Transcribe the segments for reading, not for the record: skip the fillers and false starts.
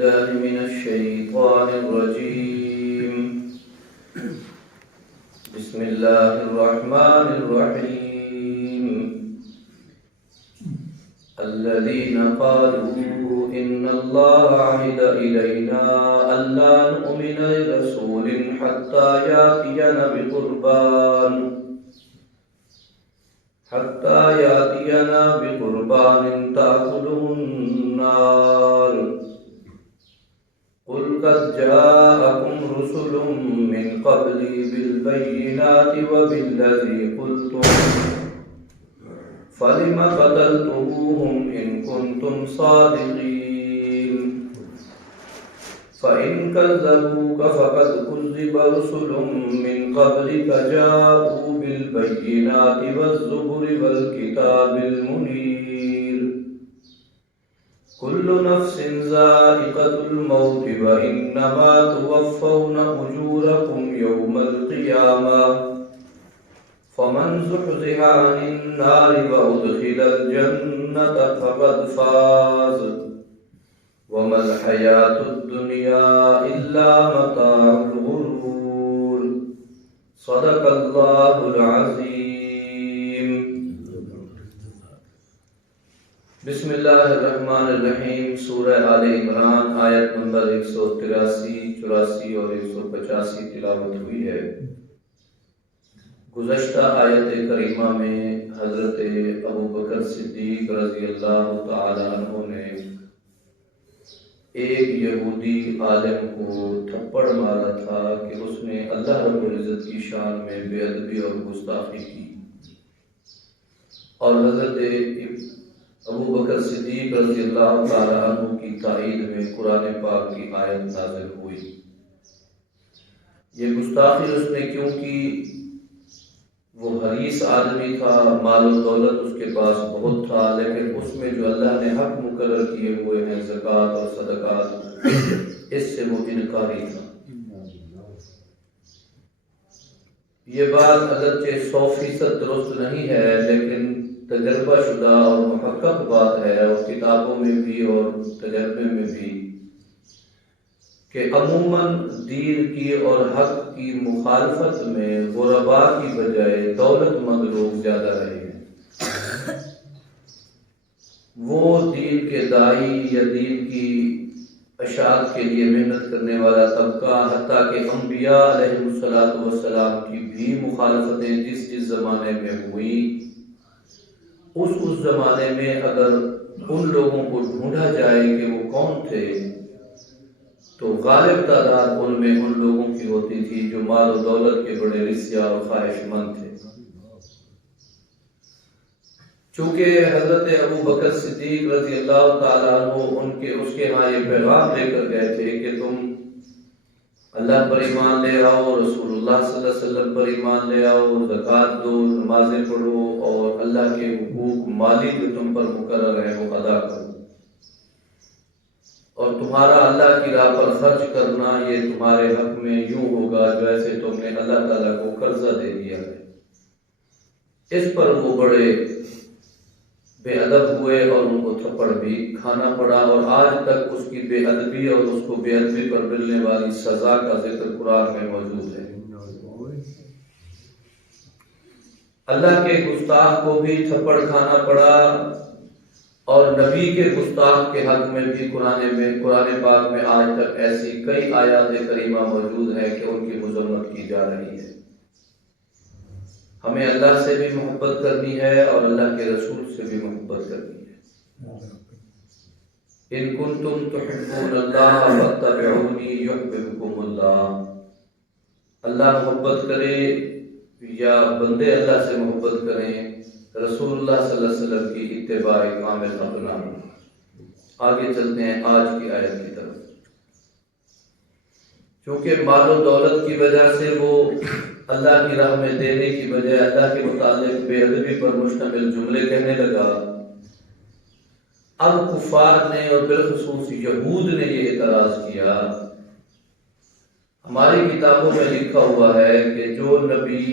بالله من الشيطان الرجيم. بسم الله الرحمن الرحيم. الذين قالوا إن الله عهد إلينا ألا نؤمن لرسول حتى يأتينا بقربان تأكله النار. قل قد جاءكم رسل من قبلي بالبينات وبالذي قلتم فلم قتلتموهم إن كنتم صادقين. فإن كذبوك فقد كذب رسل من قبلك جاءوا بالبينات والزبر والكتاب المنير. كل نفس ذائقة الموت وإنما توفون أجوركم يوم القيامة فمن زحزح عن النار وأدخل الجنة فقد فاز وما الحياة الدنيا إلا متاع الغرور. صدق الله العظيم. بسم اللہ الرحمن الرحیم. سورہ آل عمران آیت نمبر 183، 84 اور 185 تلاوت ہوئی ہے. گزشتہ آیت کریمہ میں حضرت ابوبکر صدیق رضی اللہ تعالی عنہ نے ایک یہودی عالم کو تھپڑ مارا تھا کہ اس نے اللہ رب العزت کی شان میں بے ادبی اور گستاخی کی، اور حضرت ابوبکر صدیق رضی اللہ تعالی عنہ کی تائید میں قرآن پاک کی آیت نازل ہوئی. یہ گستاخی اس نے کیوں کی؟ وہ حریص آدمی تھا، مال و دولت اس کے پاس بہت تھا، لیکن اس میں جو اللہ نے حق مقرر کیے ہوئے ہیں زکوٰۃ اور صدقات، اس سے وہ انکاری تھا. یہ بات اگرچہ 100% درست نہیں ہے، لیکن تجربہ شدہ اور محقق بات ہے، اور کتابوں میں بھی اور تجربے میں بھی، کہ عموماً دین کی اور حق کی مخالفت میں غرباء کی بجائے دولت مند لوگ زیادہ رہے ہیں. وہ دین کے داعی یا دین کی اشاعت کے لیے محنت کرنے والا طبقہ، حتیٰ کہ انبیاء علیہ السلام کی بھی مخالفتیں جس زمانے میں ہوئی، اس زمانے میں اگر ان لوگوں کو ڈھونڈا جائے کہ وہ کون تھے، تو غالب تعداد ان میں ان لوگوں کی ہوتی تھی جو مال و دولت کے بڑے رسیا اور خواہش مند تھے. چونکہ حضرت ابوبکر صدیق رضی اللہ تعالیٰ عنہ اس کے ہاں یہ پیغام لے کر گئے تھے کہ تم اللہ پر ایمان لے آؤ، رسول اللہ صلی اللہ علیہ وسلم پر ایمان لے آؤ، زکوٰۃ دو، نمازیں پڑھو، اور اللہ کے حقوق مالی جو تم پر مقرر ہیں وہ ادا کرو، اور تمہارا اللہ کی راہ پر خرچ کرنا یہ تمہارے حق میں یوں ہوگا جیسے تم نے اللہ تعالیٰ کو قرضہ دے دیا ہے. اس پر وہ بڑے بے ادب ہوئے اور ان کو تھپڑ بھی کھانا پڑا، اور آج تک اس کی بے ادبی اور اس کو بے ادبی پر ملنے والی سزا کا ذکر قرآن میں موجود ہے. اللہ کے گستاخ کو بھی تھپڑ کھانا پڑا، اور نبی کے گستاخ کے حق میں بھی قرآن پاک میں آج تک ایسی کئی آیات کریمہ موجود ہیں کہ ان کی مذمت کی جا رہی ہے. ہمیں اللہ سے بھی محبت کرنی ہے اور اللہ کے رسول سے بھی محبت کرنی ہے. ان کنتم تحبون اللہ فاتبعونی یحببکم اللہ. اللہ محبت کرے یا بندے اللہ سے محبت کریں، رسول اللہ صلی اللہ علیہ وسلم کی اتباع کامل اپنا. آگے چلتے ہیں آج کی آیت کی طرف. چونکہ مال و دولت کی وجہ سے وہ اللہ کی راہ میں دینے کی بجائے اللہ کے متعلق بے ادبی پر مشتمل جملے کہنے لگا. اب کفار نے اور بالخصوص یہود نے یہ اعتراض کیا. ہماری کتابوں میں لکھا ہوا ہے کہ جو نبی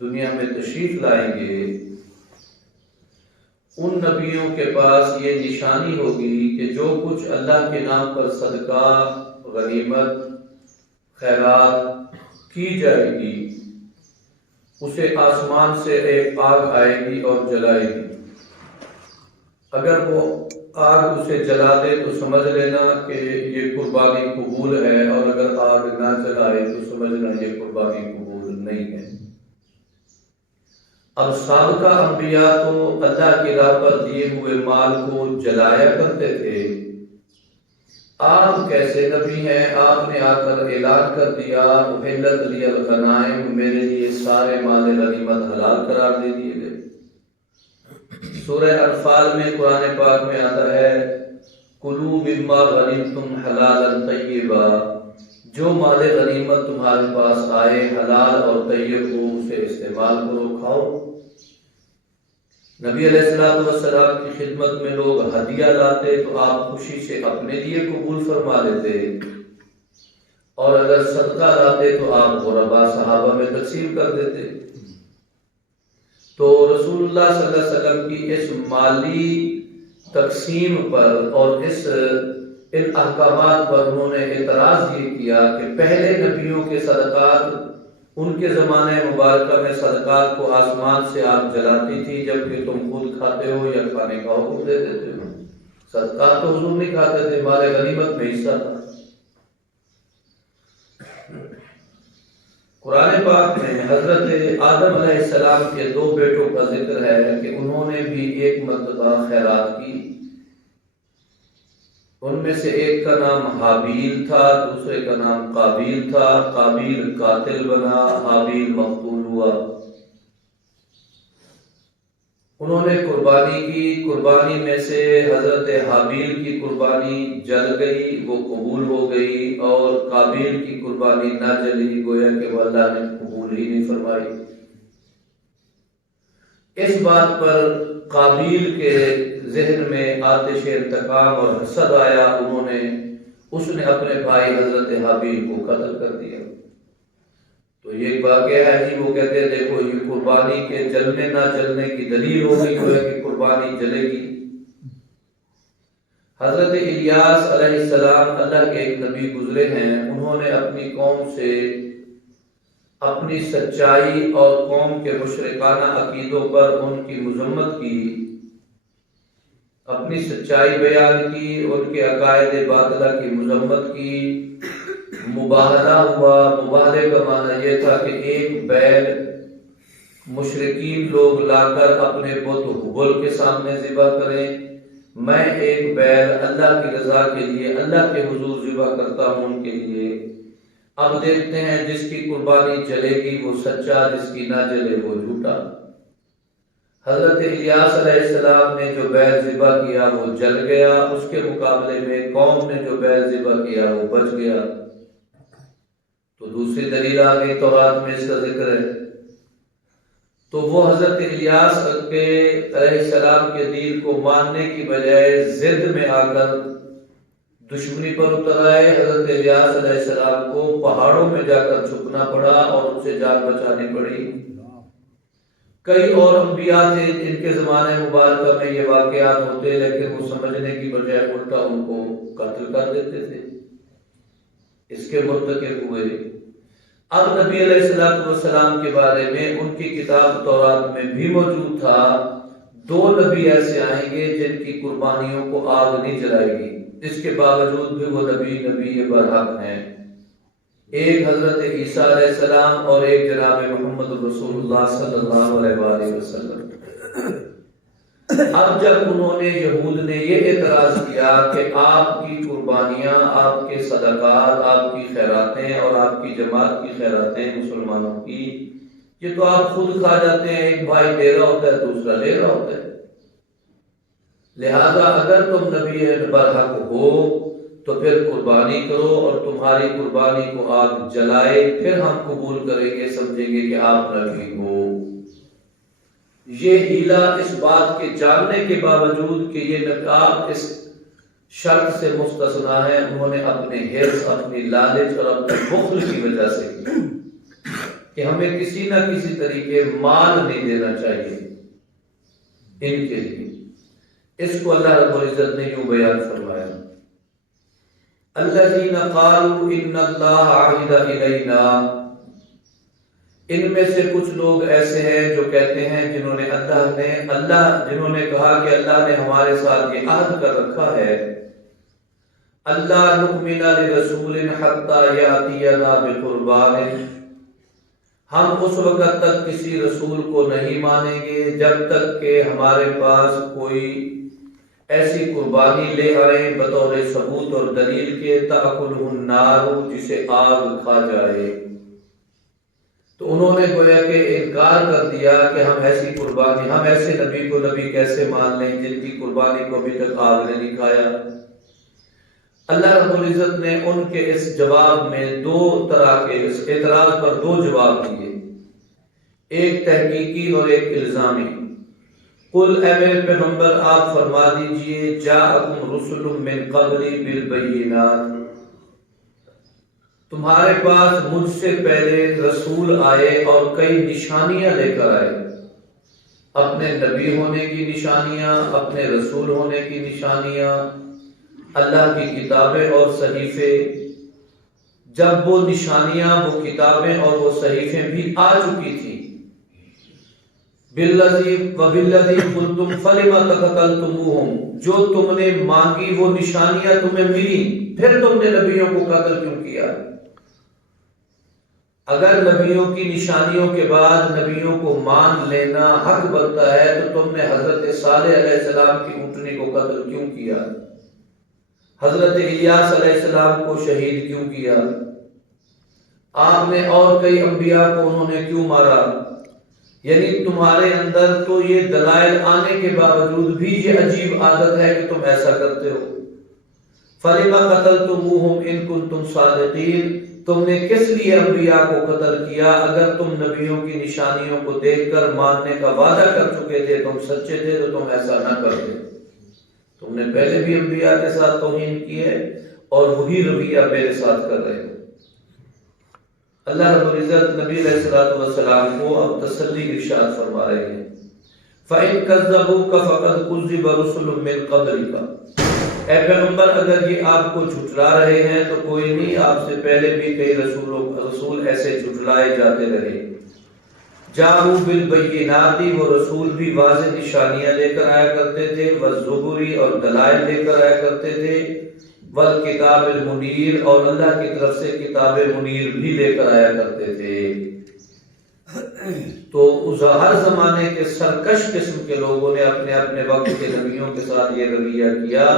دنیا میں تشریف لائیں گے ان نبیوں کے پاس یہ نشانی ہوگی کہ جو کچھ اللہ کے نام پر صدقہ، غنیمت، خیرات کی جائے گی اسے آسمان سے ایک آگ آئے گی اور جلائے گی۔ اگر وہ آگ اسے جلا دے تو سمجھ لینا کہ یہ قربانی قبول ہے، اور اگر آگ نہ جلائے تو سمجھنا یہ قربانی قبول نہیں ہے۔ اب سابقہ انبیاء تو اللہ کی راہ پر دیے ہوئے مال کو جلایا کرتے تھے، آپ کیسے نبی ہیں؟ آپ نے آ کر اعلان کر دیا احلت لی الغنائم، میرے لیے سارے مال غنیمت حلال قرار دے دیے گئے۔ سورہ انفال میں قرآن پاک میں آتا ہے کلوا مما غنمتم حلالا طیبا، جو مال غنیمت تمہارے پاس آئے حلال اور طیب ہو اسے استعمال کرو، کھاؤ۔ نبی علیہ السلام کی خدمت میں لوگ ہدیہ لاتے تو آپ خوشی سے اپنے لیے قبول فرما لیتے، اور اگر صدقہ لاتے تو آپ غربا صحابہ میں تقسیم کر دیتے۔ تو رسول اللہ صلی اللہ علیہ وسلم کی اس مالی تقسیم پر اور ان احکامات پر انہوں نے اعتراض یہ کیا کہ پہلے نبیوں کے صدقات، ان کے زمانے مبارکہ میں صدقات کو آسمان سے آگ جلاتی تھی، جبکہ تم خود کھاتے ہو یا کھانے کا حکم دے دیتے ہو۔ صدقات تو حضور نہیں کھاتے تھے، مال غنیمت میں حصہ تھا۔ قرآن پاک میں حضرت آدم علیہ السلام کے 2 بیٹوں کا ذکر ہے کہ انہوں نے بھی ایک مرتبہ خیرات کی۔ ان میں سے ایک کا نام حابیل تھا، دوسرے کا نام قابیل تھا۔ قابیل قاتل بنا، حابیل مقتول ہوا۔ انہوں نے قربانی کی، قربانی میں سے حضرت حابیل کی قربانی جل گئی، وہ قبول ہو گئی، اور قابیل کی قربانی نہ جلی، گویا کہ وہ اللہ نے قبول ہی نہیں فرمائی۔ اس بات پر قابیل کے ذہن میں آتش انتقام اور حسد آیا، اس نے اپنے بھائی حضرت حابیل کو قتل کر دیا۔ تو یہ ایک واقعہ ہے جی، وہ کہتے ہیں دیکھو یہ قربانی کے جلنے نہ جلنے کی دلیل ہو گئی ہے کہ قربانی جلے گی۔ حضرت الیاس علیہ السلام اللہ کے ایک نبی گزرے ہیں، انہوں نے اپنی قوم سے اپنی سچائی اور قوم کے مشرکانہ عقیدوں پر ان کی مذمت کی، اپنی سچائی بیان کی، ان کے عقائد باطلہ کی مذمت کی۔ مباہلہ ہوا، مباہلے کا معنی یہ تھا کہ ایک بیل مشرکین لوگ لا کر اپنے بت حبل کے سامنے ذبح کریں، میں ایک بیل اللہ کی رضا کے لیے اللہ کے حضور ذبح کرتا ہوں ان کے لیے۔ اب دیکھتے ہیں جس کی قربانی جلے گی وہ سچا، جس کی نہ جلے وہ جھوٹا۔ حضرت الیاس علیہ السلام نے جو بیل ذبح کیا وہ جل گیا، اس کے مقابلے میں قوم نے جو بیل ذبح کیا وہ بچ گیا۔ تو دوسری دلیل آ گئی، تورات میں اس کا ذکر ہے۔ تو وہ حضرت الیاس علیہ السلام کے دین کو ماننے کی بجائے ضد میں آ کر دشمنی پر اتر آئے۔ حضرت الیاس علیہ السلام کو پہاڑوں میں جا کر چھپنا پڑا اور ان سے جان بچانی پڑی۔ کئی اور انبیاء تھے جن کے زمانے مبارکہ میں یہ واقعات ہوتے، لیکن وہ سمجھنے کی بجائے الٹا ان کو قتل کر دیتے تھے، اس کے مرتکب ہوئے۔ اب نبی علیہ السلام کے بارے میں ان کی کتاب تورات میں بھی موجود تھا، 2 نبی ایسے آئیں گے جن کی قربانیوں کو آگ نہیں جلائے گی، اس کے باوجود بھی وہ نبی برحق ہیں۔ ایک حضرت عیسیٰ علیہ السلام اور ایک جناب محمد رسول اللہ صلی اللہ علیہ وآلہ وسلم۔ اب جب انہوں نے یہود نے یہ اعتراض کیا کہ آپ کی قربانیاں، آپ کے صدقات، آپ کی خیراتیں اور آپ کی جماعت کی خیراتیں مسلمانوں کی، یہ تو آپ خود کھا جاتے ہیں، ایک بھائی دے رہا ہوتا ہے دوسرا لے رہا ہوتا ہے، لہذا اگر تم نبی برحق ہو تو پھر قربانی کرو اور تمہاری قربانی کو آگ جلائے، پھر ہم قبول کریں گے، سمجھیں گے کہ آپ نبی ہو۔ یہ ہیلا اس بات کے جاننے کے باوجود کہ یہ نقاب اس شرط سے مستثنا ہے، انہوں نے اپنے حرص، اپنی لالچ اور اپنے بخل کی وجہ سے کی کہ ہمیں کسی نہ کسی طریقے مال نہیں دینا چاہیے ان کے لیے۔ اس کو اللہ رب العزت نے یوں بیان فرمایا، الذین قالوا ان اللہ عہد الینا، ان میں سے کچھ لوگ ایسے ہیں جو کہتے ہیں جنہوں نے کہا کہ اللہ نے ہمارے ساتھ یہ عہد کر رکھا ہے، اللہ نؤمن لرسول حتی یاتینا بقربان، ہم اس وقت تک کسی رسول کو نہیں مانیں گے جب تک کہ ہمارے پاس کوئی ایسی قربانی لے آئے بطور ثبوت اور دلیل کے تأکلہ النار، جسے آگ کھا جائے۔ تو انہوں نے گویا کہ انکار کر دیا کہ ہم ایسے نبی کو نبی کیسے مان لیں جن کی قربانی کو ابھی تک آگ نے نہیں کھایا۔ اللہ رب العزت نے ان کے اس جواب میں اس اعتراض پر دو جواب دیے، ایک تحقیقی اور ایک الزامی۔ قل اے میرے پیغمبر آپ فرما دیجئے، جاءکم رسل من قبلی بالبینات، تمہارے پاس مجھ سے پہلے رسول آئے اور کئی نشانیاں لے کر آئے، اپنے نبی ہونے کی نشانیاں، اپنے رسول ہونے کی نشانیاں، اللہ کی کتابیں اور صحیفے۔ جب وہ نشانیاں، وہ کتابیں اور وہ صحیفیں بھی آ چکی تھی، بالذی قلتم فلم تقتلتموہم، جو تم نے مانگی وہ نشانیاں تمہیں ملی، پھر تم نے نبیوں کو قتل کیوں کیا؟ اگر نبیوں کی نشانیوں کے بعد نبیوں کو مان لینا حق بنتا ہے تو تم نے حضرت صالح علیہ السلام کی اونٹنی کو قتل کیوں کیا؟ حضرت الیاس علیہ السلام کو شہید کیوں کیا؟ آپ نے اور کئی انبیاء کو انہوں نے کیوں مارا؟ یعنی تمہارے اندر تو یہ دلائل آنے کے باوجود بھی یہ عجیب عادت ہے کہ تم ایسا کرتے ہو۔ فَلِمَ قَتَلْتُمُوهُمْ إِن كُنتُمْ صَادِقِينَ، تم نے کس لیے انبیاء کو قتل کیا؟ اگر تم نبیوں کی نشانیوں کو دیکھ کر ماننے کا وعدہ کر چکے تھے، تم سچے تھے، تو تم ایسا نہ کرتے۔ تم نے پہلے بھی انبیاء کے ساتھ توہین کی ہے اور وہی رویہ میرے ساتھ کر رہے ہو۔ اللہ رب العزت نبی علیہ الصلوۃ والسلام کو اب تسلی ارشاد فرما رہے ہیں، فَإِن كَذَّبُوكَ فَقَدْ كُذِّبَ رُسُلٌ مِّن قَبْلِكَ، اے پیغمبر اگر یہ آپ کو جھٹلا رہے ہیں تو کوئی نہیں، آپ سے پہلے بھی کئی رسول ایسے جھٹلائے جاتے رہے۔ جاءوا بالبینات، وہ رسول بھی واضح نشانیاں لے کر آیا کرتے تھے، والزبر، اور دلائل لے کر آیا کرتے تھے، والکتاب المنیر، اور اللہ کی طرف سے کتاب منیر بھی لے کر آیا کرتے تھے۔ تو ہر زمانے کے سرکش قسم کے لوگوں نے اپنے اپنے وقت کے نبیوں کے ساتھ یہ رویہ کیا،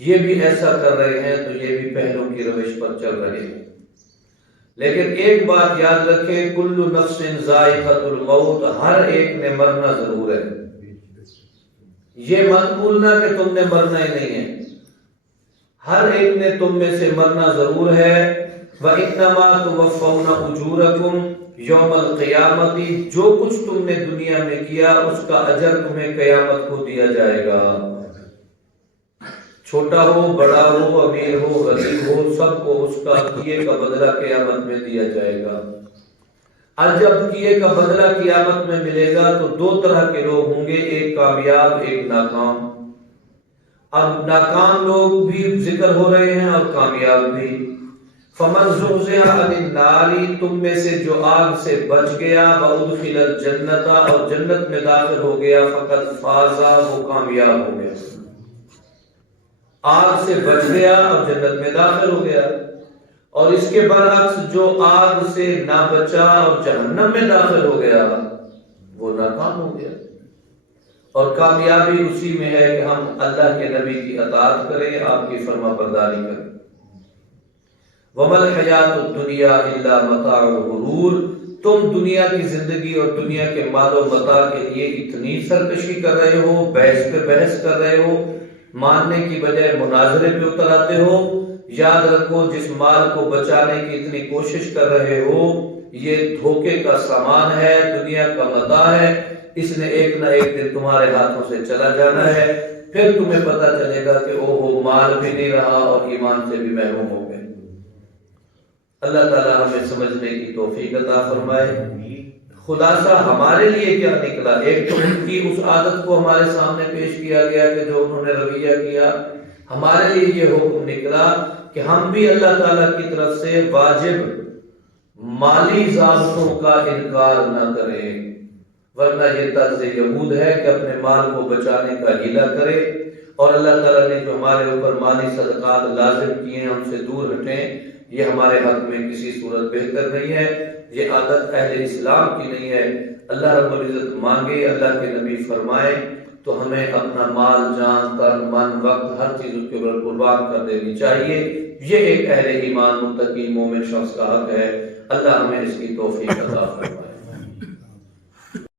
یہ بھی ایسا کر رہے ہیں تو یہ بھی پہلوں کی روش پر چل رہے ہیں۔ لیکن ایک بات یاد رکھیں، کل نفس ذائقۃ الموت، ہر ایک نے مرنا ضرور ہے۔ یہ مت بھولنا کہ تم نے مرنا ہی نہیں ہے، ہر ایک نے تم میں سے مرنا ضرور ہے۔ وَإِنَّمَا تُوَفَّوْنَ أُجُورَكُمْ یوم القیامت، جو کچھ تم نے دنیا میں کیا اس کا اجر تمہیں قیامت کو دیا جائے گا، چھوٹا ہو بڑا ہو امیر ہو غریب ہو، سب کو اس کا کیے کا بدلہ قیامت میں دیا جائے گا۔ اور جب کیے کا بدلہ قیامت میں ملے گا تو دو طرح کے لوگ ہوں گے، ایک کامیاب ایک ناکام۔ اب ناکام لوگ بھی ذکر ہو رہے ہیں اور کامیاب بھی۔ فمن زحزح عن النار، تم میں سے جو آگ سے بچ گیا، وادخل الجنت، اور جنت میں داخل ہو گیا، فقد فاز، وہ کامیاب ہو گیا۔ آگ سے بچ گیا اور جنت میں داخل ہو گیا، اور اس کے برعکس جو آگ سے نہ بچا اور جہنم میں داخل ہو گیا وہ ناکام ہو گیا۔ اور کامیابی اسی میں ہے کہ ہم اللہ کے نبی کی اطاعت کریں، آپ کی فرما برداری کریں۔ وَمَا الْحَيَاةُ الدُّنْيَا إِلَّا مَتَاعُ الْغُرُورِ، تم دنیا کی زندگی اور دنیا کے مال و متاع کے لیے اتنی سرکشی کر رہے ہو، بحث پہ بحث کر رہے ہو، ماننے کی بجائے مناظرے پہ اتر آتے ہو۔ یاد رکھو جس مال کو بچانے کی اتنی کوشش کر رہے ہو یہ دھوکے کا سامان ہے، دنیا کا متاع ہے، اس نے ایک نہ ایک دن تمہارے ہاتھوں سے چلا جانا ہے، پھر تمہیں پتہ چلے گا کہ اوہو مال بھی نہیں رہا اور ایمان سے بھی محروم ہو گئے۔ اللہ تعالی ہمیں سمجھنے کی توفیق عطا فرمائے۔ خلاصہ ہمارے لیے کیا نکلا؟ ایک تو ان کی اس عادت کو ہمارے سامنے پیش کیا گیا کہ جو انہوں نے رویہ کیا، ہمارے لیے یہ حکم نکلا کہ ہم بھی اللہ تعالیٰ کی طرف سے واجب مالی ضابطوں کا انکار نہ کریں، ورنہ یہ طرز یہود ہے کہ اپنے مال کو بچانے کا ہیلہ کرے، اور اللہ تعالیٰ نے جو ہمارے اوپر مالی صدقات لازم کیے ہیں ان سے دور ہٹیں، یہ ہمارے حق میں کسی صورت بہتر نہیں ہے، یہ عادت اہل اسلام کی نہیں ہے۔ اللہ رب العزت مانگے، اللہ کے نبی فرمائے تو ہمیں اپنا مال، جان، تن، من، وقت، ہر چیز اس کے اوپر قربان کر دینی چاہیے۔ یہ ایک اہل ایمان متقی مومن شخص کا حق ہے۔ اللہ ہمیں اس کی توفیق عطا فرمائے۔